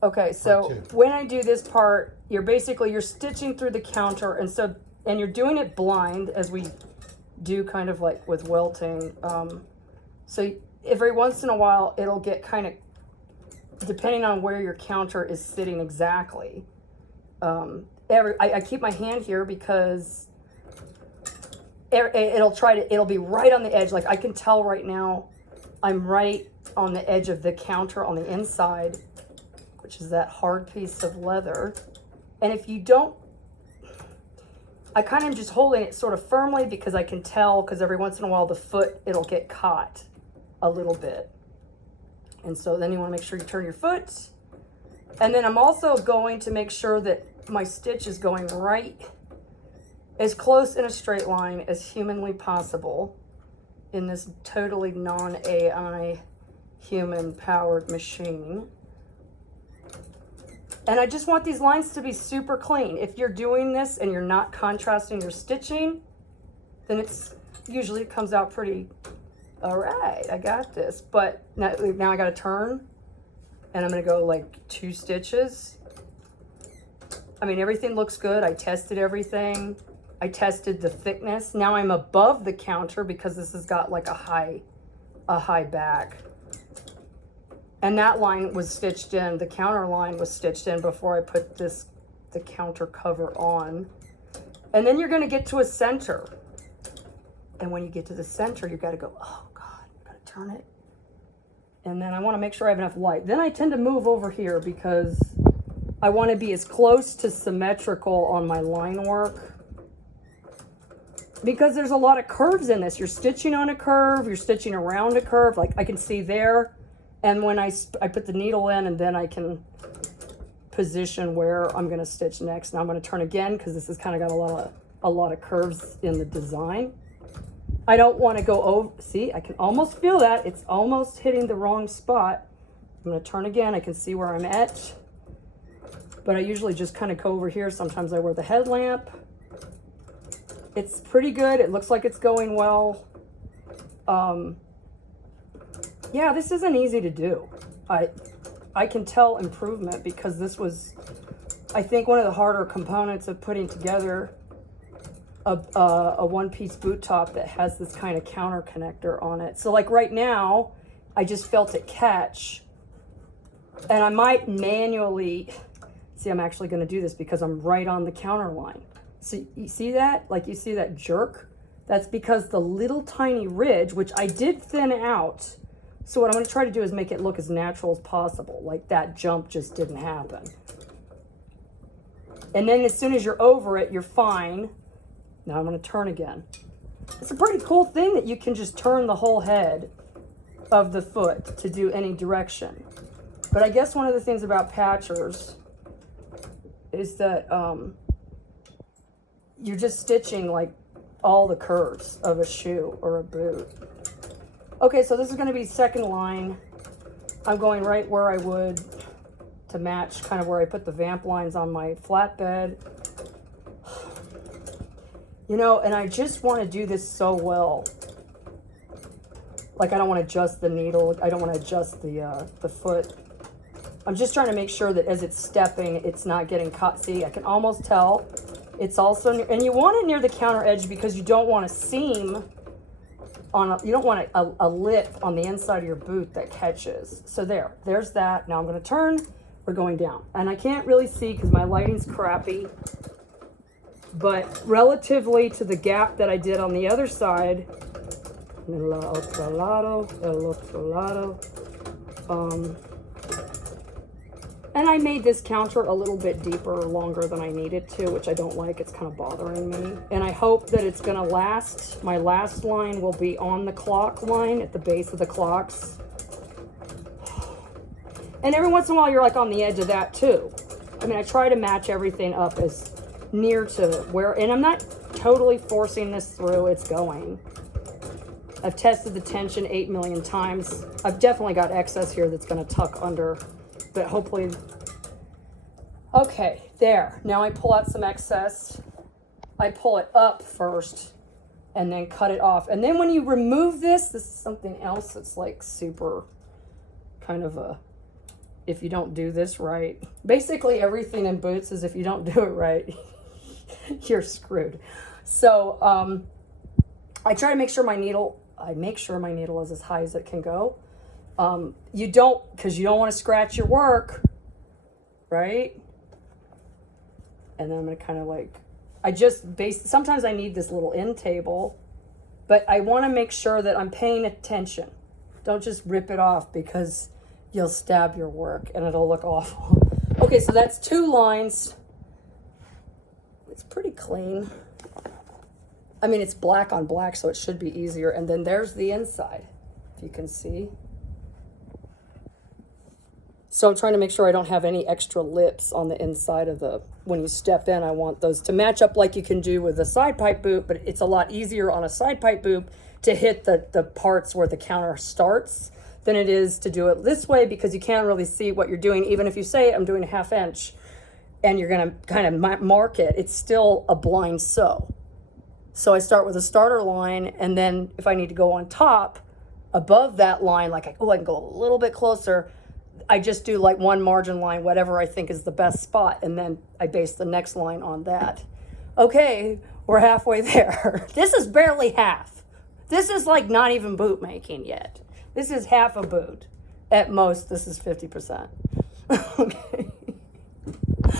Okay, so when I do this part, you're stitching through the counter, and you're doing it blind, as we do kind of like with welting. So every once in a while, it'll get kind of, depending on where your counter is sitting exactly. I keep my hand here because it'll be right on the edge. Like I can tell right now, I'm right on the edge of the counter on the inside, which is that hard piece of leather. And if you don't, I kind of am just holding it sort of firmly because I can tell, because every once in a while the foot, it'll get caught a little bit. And so then you want to make sure you turn your foot. And then I'm also going to make sure that my stitch is going right as close in a straight line as humanly possible in this totally non-AI human powered machine. And I just want these lines to be super clean. If you're doing this and you're not contrasting your stitching, then usually it comes out pretty, all right, I got this. But now I got to turn, and I'm going to go like 2 stitches. I mean, everything looks good. I tested everything. I tested the thickness. Now I'm above the counter because this has got like a high back. And that line was stitched in, the counter line was stitched in before I put the counter cover on. And then you're gonna get to a center. And when you get to the center, you gotta go, oh God, you gotta turn it. And then I wanna make sure I have enough light. Then I tend to move over here because I wanna be as close to symmetrical on my line work. Because there's a lot of curves in this. You're stitching on a curve, you're stitching around a curve, like I can see there. And when I put the needle in, and then I can position where I'm going to stitch next. Now I'm going to turn again because this has kind of got a lot of curves in the design. I don't want to go over. See, I can almost feel that. It's almost hitting the wrong spot. I'm going to turn again. I can see where I'm at. But I usually just kind of go over here. Sometimes I wear the headlamp. It's pretty good. It looks like it's going well. Yeah, this isn't easy to do. I can tell improvement because this was, I think, one of the harder components of putting together a one-piece boot top that has this kind of counter connector on it. So like right now, I just felt it catch, and I might manually, see, I'm actually going to do this because I'm right on the counter line. So you see that? Like you see that jerk? That's because the little tiny ridge, which I did thin out. So what I'm going to try to do is make it look as natural as possible. Like that jump just didn't happen. And then as soon as you're over it, you're fine. Now I'm going to turn again. It's a pretty cool thing that you can just turn the whole head of the foot to do any direction. But I guess one of the things about patchers is that you're just stitching like all the curves of a shoe or a boot. Okay, so this is going to be second line. I'm going right where I would to match kind of where I put the vamp lines on my flatbed. You know, and I just want to do this so well. Like I don't want to adjust the needle. I don't want to adjust the foot. I'm just trying to make sure that as it's stepping, it's not getting caught. See, I can almost tell. It's also, and you want it near the counter edge because you don't want a seam you don't want a lip on the inside of your boot that catches. So there's that. Now I'm going to turn. We're going down. And I can't really see because my lighting's crappy. But relatively to the gap that I did on the other side, and I made this counter a little bit deeper or longer than I needed to, which I don't like. It's kind of bothering me. And I hope that it's going to last. My last line will be on the clock line at the base of the clocks. And every once in a while, you're like on the edge of that too. I mean, I try to match everything up as near to where, and I'm not totally forcing this through. It's going. I've tested the tension 8 million times. I've definitely got excess here that's going to tuck under. But hopefully, okay, there. Now I pull out some excess. I pull it up first and then cut it off. And then when you remove this is something else that's like super kind of if you don't do this right. Basically everything in boots is if you don't do it right, you're screwed. So I try to make sure my needle, is as high as it can go. You don't, because you don't want to scratch your work, right? And then I'm going to kind of like, sometimes I need this little end table, but I want to make sure that I'm paying attention. Don't just rip it off because you'll stab your work and it'll look awful. Okay, so that's 2 lines. It's pretty clean. I mean, it's black on black, so it should be easier. And then there's the inside, if you can see. So I'm trying to make sure I don't have any extra lips on the inside of when you step in. I want those to match up like you can do with a side pipe boot, but it's a lot easier on a side pipe boot to hit the parts where the counter starts than it is to do it this way, because you can't really see what you're doing. Even if you say I'm doing a 1/2 inch and you're going to kind of mark it, it's still a blind sew. So I start with a starter line, and then if I need to go on top above that line, like I can go a little bit closer, I just do like one margin line, whatever I think is the best spot, and then I base the next line on that. Okay, we're halfway there. This is barely half. This is like not even boot making yet. This is half a boot. At most, this is 50%. Okay.